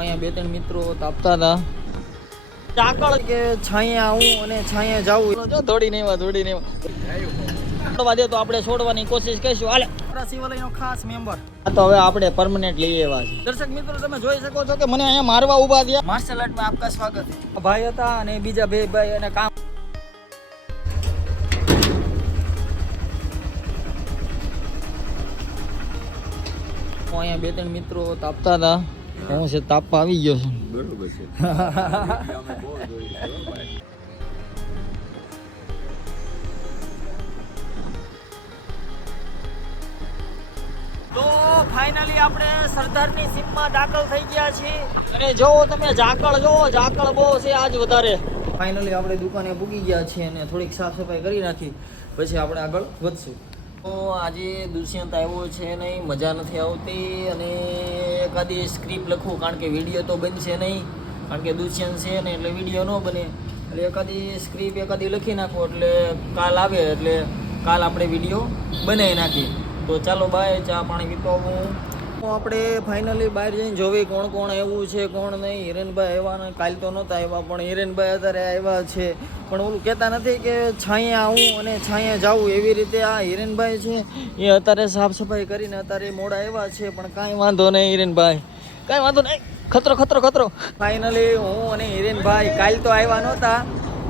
અહીંયા બે ત્રણ મિત્રો તાપતા હતા. ચાકળ કે છાંયે આવું અને છાંયે જાવું. જો દોડી નહીં વા દોડી નહીં છોડવા દે તો આપણે છોડવાની કોશિશ કરીશું. હાલે. આપણા શિવાલયનો ખાસ મેમ્બર. તો હવે આપણે પરમનન્ટ લઈ એવા છે દર્શક મિત્રો તમે જોઈ શકો છો કે મને અહીંયા મારવા ઊભા થયા. માર્શલ આર્ટમાં આપકા સ્વાગત ભાઈ હતા અને બીજા બે ભાઈ અને કામ. અહીંયા બે ત્રણ મિત્રો તાપતા હતા. હું છે તાપવા આવી ગયો છું. બરોબર છે. તો ફાઇનલી આપણે સરદારની સીમમાં દાખલ થઈ ગયા છીએ. અને જો તમે ઝાકળ જો ઝાકળ બહુ છે આજ વધારે. ફાઇનલી આપણે દુકાને પૂગી ગયા છીએ અને થોડીક સાફ સફાઈ કરી નાખી. પછી આપણે આગળ વધશું. તો આજે દુષ્યંત આવ્યો છે નહીં, મજા નથી આવતી અને એકાદી સ્ક્રિપ્ટ લખું, કારણ કે વીડિયો તો બનશે નહીં, કારણ કે દુષ્યંત છે ને એટલે વીડિયો ન બને. એટલે એકાદી સ્ક્રિપ્ટ એકાદી લખી નાખો, એટલે કાલ આવે, એટલે કાલ આપણે વીડિયો બનાવી નાખીએ. તો ચાલો બાય ચા પાણી પીતો હું આપણે ફાઇનલી બહાર જઈને જોવી કોણ કોણ એવું છે કોણ નહીં. હિરેનભાઈ આવ્યા કાલ તો નહોતા આવ્યા પણ હિરેનભાઈ અત્યારે આવ્યા છે. પણ ઓલું કહેતા નથી કે છાંયે આવું અને છાંયે જાવું એવી રીતે આ હિરેનભાઈ છે એ અત્યારે સાફ સફાઈ કરીને અત્યારે મોડા આવ્યા છે પણ કાંઈ વાંધો નહીં હિરેનભાઈ. કાંઈ વાંધો નહીં. ખતરો ખતરો ખતરો. ફાઇનલી હું અને હિરેનભાઈ કાલ તો આવ્યા નહોતા.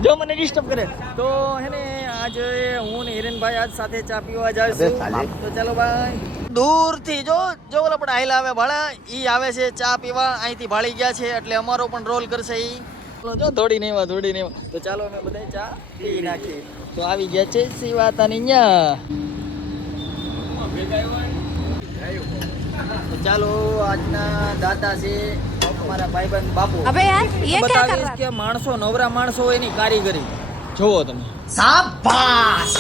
જો મને ડિસ્ટર્બ કરે. તો હે ને આજે હું ને હિરેનભાઈ આજ સાથે ચા પીવા જાય તો ચાલો ભાઈ દૂરથી જો જો ઓલા પણ આયલા આવે ભાડા ઈ આવે છે ચા પીવા અહીંથી ભાળી ગયા છે એટલે અમારો પણ રોલ કરશે એ જો થોડી નહીં વા થોડી નહીં તો ચાલો અમે બધા ચા પી નાખીએ. તો આવી ગયા છે શિવાતાની અહીંયા ચાલો આજના દાતા છે અમારા ભાઈબંધ બાપુ. હવે યાર બતાવીશ કે માણસો નવરા માણસો એની કારીગરી. જોવો તમે. સાબાસ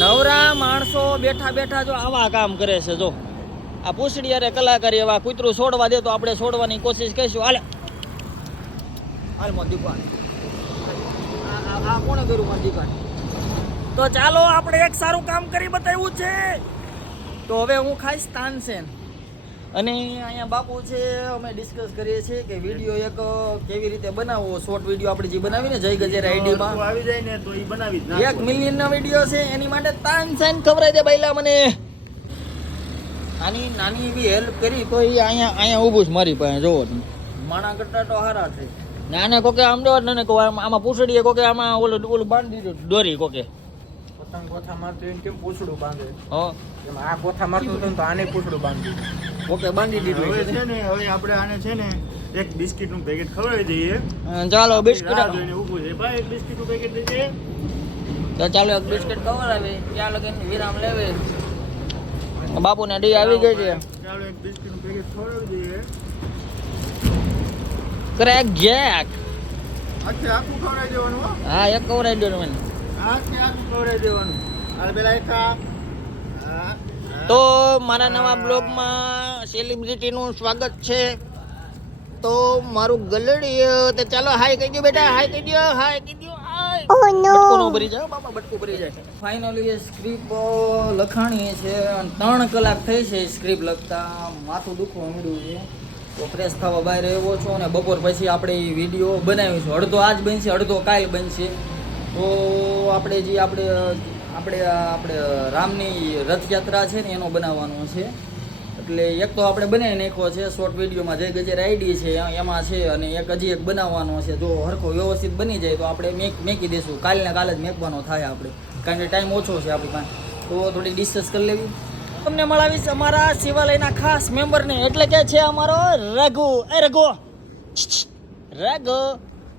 નવરા માણસો બેઠા બેઠા જો આવા કામ કરે છે જો. આ પૂછડી અરે કલાકારી એવા કૂતરું છોડવા દે તો આપણે છોડવાની કોશિશ કરીશું. હાલે. હાલ મો દીપાન આ કોણે કર્યું મારી દીપાન તો ચાલો આપણે એક સારું કામ કરી બતાવ્યું છે. તો હવે હું ખાઈશ તાનસેન. અને અહીંયા બાપુ છે અમે ડિસ્કસ કરીએ છીએ કે વીડિયો એક કેવી રીતે બનાવવો? શોર્ટ વીડિયો આપણે જે બનાવીને જય ગજેરા આઈડીમાં આવી જાય ને તો એ બનાવી એક નાખો. મિલિયન ના વીડિયો છે એની માટે તાન ખબર દે બાઈલા મને. નાની નાની એવી હેલ્પ કરી તો એ અહીંયા અહીંયા ઊભું છે મારી પાસે જોવો તમે. માણા કરતા તો હારા છે. નાને કોકે આમ દો ને કો આમાં પૂછડીએ કોકે આમાં ઓલું ઓલું બાંધી દીધું દોરી કોકે. પતંગ ગોથા મારતો એને કેમ પૂછડું બાંધે? હો. એમ આ ગોથા મારતું હતું ને તો આને પૂછડું બાંધ્યું કોકે બાંધી દીધું હવે છે. ને હવે આપણે આને છે ને એક બિસ્કિટનું પેકેટ ખવડાવી દઈએ. ચાલો બિસ્કિટ જોઈને ઊભું છે. ભાઈ એક બિસ્કિટનું પેકેટ દેજે તો ચાલો એક બિસ્કિટ ખવડાવે ત્યાં લગીને વિરામ લેવે. બાપુને ડી આવી ગઈ છે. Crack jack. હા. એક ખવડાવી દેવાનું મને. તો મારા નવા બ્લોગમાં સેલિબ્રિટીનું સ્વાગત છે. તો મારું ગલડી તો ચાલો હાય કહી દો બેટા હાય કહી દો હાય કહી દો હાય બટકો ભરી જાય. બાપા બટકો ભરી જાય. ફાઇનલી એ સ્ક્રિપ્ટ લખાણી છે અને ત્રણ કલાક થઈ છે સ્ક્રિપ્ટ લખતા. માથું દુખવા માંડ્યું છે. તો ફ્રેશ થવા બહાર આવ્યો છો અને બપોર પછી આપણે એ વીડિયો બનાવીશું અડધો આજ બનશે અડધો કાલ બનશે. તો આપણે જે આપણે આપણે આપણે રામની રથયાત્રા છે ને એનો બનાવવાનો છે. એટલે એક તો આપણે બનાવી નાખ્યો છે શોર્ટ વિડીયોમાં જય ગજેર આઈડી છે એમાં છે અને એક હજી એક બનાવવાનો છે. જો હરખો વ્યવસ્થિત બની જાય તો આપણે મેક, મેકી દઈશું કાલને કાલે જ મેકવાનો થાય આપણે. કારણ કે ટાઈમ ઓછો છે આપણી પાસે. તો થોડી ડિસ્કસ કરી લેવી. તમને મળાવીશ અમારા શિવાલયના ખાસ મેમ્બરને એટલે કે છે અમારો રઘુ. એ રઘુ. રઘુ.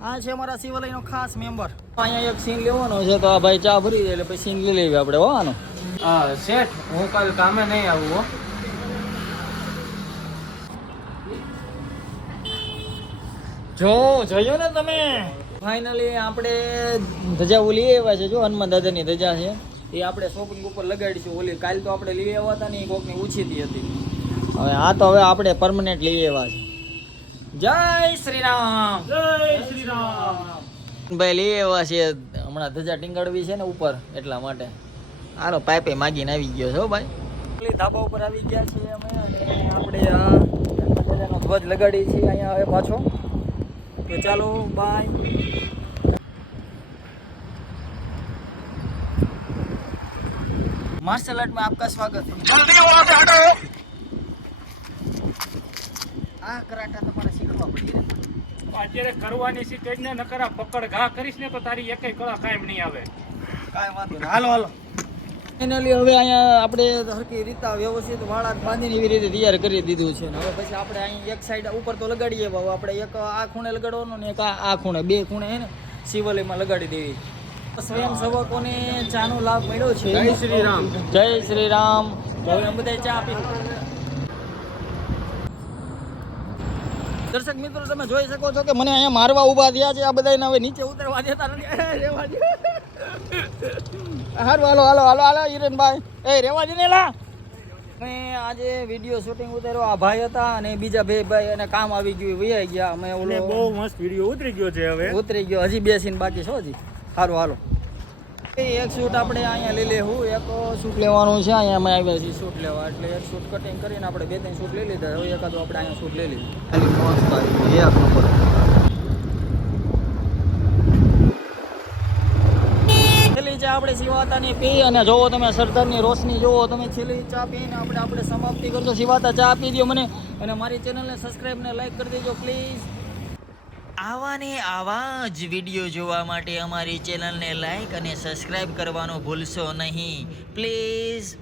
આ છે અમારા શિવાલયનો ખાસ મેમ્બર અહીંયા એક સીન લેવાનો છે તો આ ભાઈ ચા ભરી દે, એટલે પછી સીન લઈ લેવી આપણે. હોવાનો? હા, શેઠ, હું કાલ કામે નહીં આવું, હો. જો જોયો ને તમે. ફાઇનલી આપણે ધજા ઓલી આવ્યા છે જો હનુમાન દાદાની ધજા છે. એ આપણે શોપિંગ ઉપર લગાડીશું ઓલી. કાલ તો આપણે લઈ આવ્યા હતા ને એ કોકની ઉછીતી હતી. હવે આ તો હવે આપણે પરમનેન્ટ લઈ આવ્યા છે. જય શ્રી રામ જય શ્રી રામ ભાઈ લઈ આવ્યા છે. હમણાં ધજા ટીંગાડવી છે ને ઉપર એટલા માટે. હાલો પાઇપે માગીને આવી ગયો છો ભાઈ. ધાબા ઉપર આવી ગયા છીએ અમે આપણે આ ધજાનો ધ્વજ લગાડીએ લગાડી છીએ અહીંયા હવે પાછો. તો ચાલો બાય मार्शल आर्ट में आपका स्वागत है जल्दी वहां से हटो આ કરાટા તમારે શીખવા પડી અત્યારે કરવાની છે તે જ ને નકર આ પકડ ઘા કરીશ ને તો તારી એકેય કળા કાયમ નહીં આવે કાંઈ વાંધો નહીં હાલો હાલો ફાઇનલી હવે અહીંયા આપણે હરકી રીતના વ્યવસ્થિત વાળા બાંધીને એવી રીતે તૈયાર કરી દીધું છે. ને હવે પછી આપણે અહીં એક સાઈડ ઉપર તો લગાડીએ હવે આપણે એક આ ખૂણે લગાડવાનું ને એક આ આ ખૂણે બે ખૂણે હે ને શિવાલયમાં લગાડી દેવી. સ્વયં સેવકોને ચાનો લાભ મળ્યો છે. જય શ્રી રામ. જય શ્રી રામ હવે બધા ચા પી દર્શક મિત્રો તમે જોઈ શકો છો કે મને અહીંયા મારવા ઊભા થયા છે. આ બધાને હવે નીચે ઉતરવા દેતા નથી. રહેવા હારું હાલો હાલો હાલો હાલો હિરેનભાઈ. એ રેવા દે ને લા. મેં આજે વીડિયો શૂટિંગ ઉતાર્યો. આ ભાઈ હતા અને બીજા બે ભાઈ અને કામ આવી ગયું વૈયા ગયા. અમે ઓલો બહુ મસ્ત વીડિયો ઉતરી ગયો છે હવે. ઉતરી ગયો. હજી બે સીન બાકી છે હજી. સારું હાલો. એક શૂટ આપણે અહીંયા લઈ લેવું. એક શૂટ લેવાનું છે અહીંયા અમે આવ્યા છીએ શૂટ લેવા. એટલે એક શૂટ કટિંગ કરીને આપણે બે ત્રણ શૂટ લઈ લીધા. હવે એકાદો આપણે અહીંયા શૂટ લઈ લીધું. ખાલી આવી એક નંબર છેલ્લી ચા આપણે પી અને જોવો તમે સરદારની રોશની, જોવો તમે છેલ્લી ચા પીને આપણે આપણે સમાપ્તિ કરજો. શિવાતા ચા આપી દો મને અને મારી ચેનલને સબસ્ક્રાઈબ ને લાઈક કરી દેજો પ્લીઝ આવા ને આવા જ વીડિયો જોવા માટે અમારી ચેનલને લાઈક અને સબસ્ક્રાઈબ કરવાનું ભૂલશો નહીં. પ્લીઝ